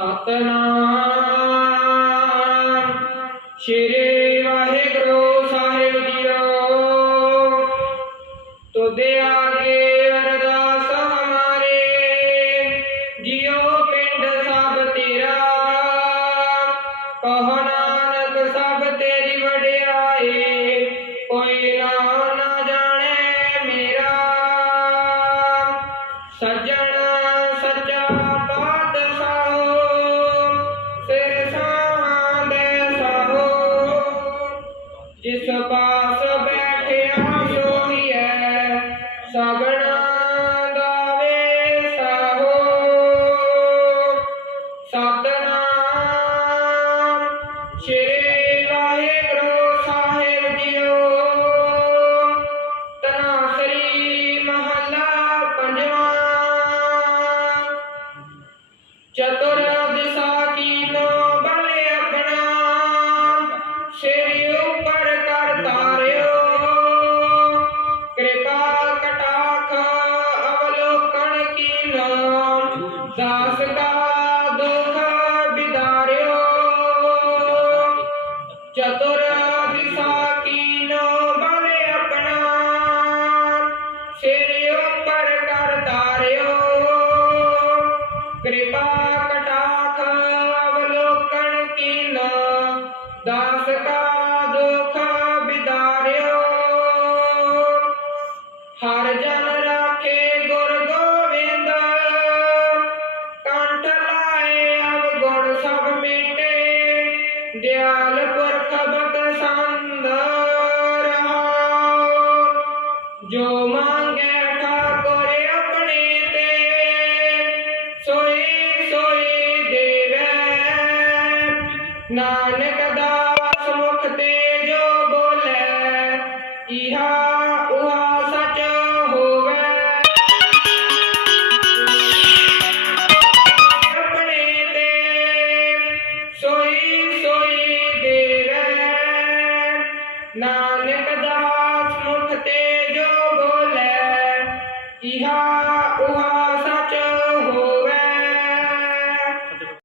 ਸਤਨਾਮ। ਸ਼੍ਰੀ ਵਾਹਿਗੁਰੂ ਸਾਹਿਬ ਜੀਓ। ਤੁਦੇ ਆਗੇ ਅਰਦਾਸ ਹਮਾਰੇ। ਜਿਉ ਪਿੰਡ ਸਭ ਤੇਰਾ। ਕਹੋ ਨਾਨਕ ਸਭ ਤੇਰੀ ਵਡਿਆਈ। ਕੋਈ ਨਾ ਨਾ ਜਾਣੇ ਮੇਰਾ। ਸੱਜਣ सास का दुख बिदार्यो चतुर विशाखीनो बल अपना। सिर कर कृपा कटाख अवलोकन कीन। दास का दुखा बिदार्यो हर जा दयाल पर कबक शानदार जो मांगे था करे अपने ते सोए सोए देवे। नानक दास मुख ते जो बोले, इहा नानक दास मुख तेजो बोले इहा उहा सा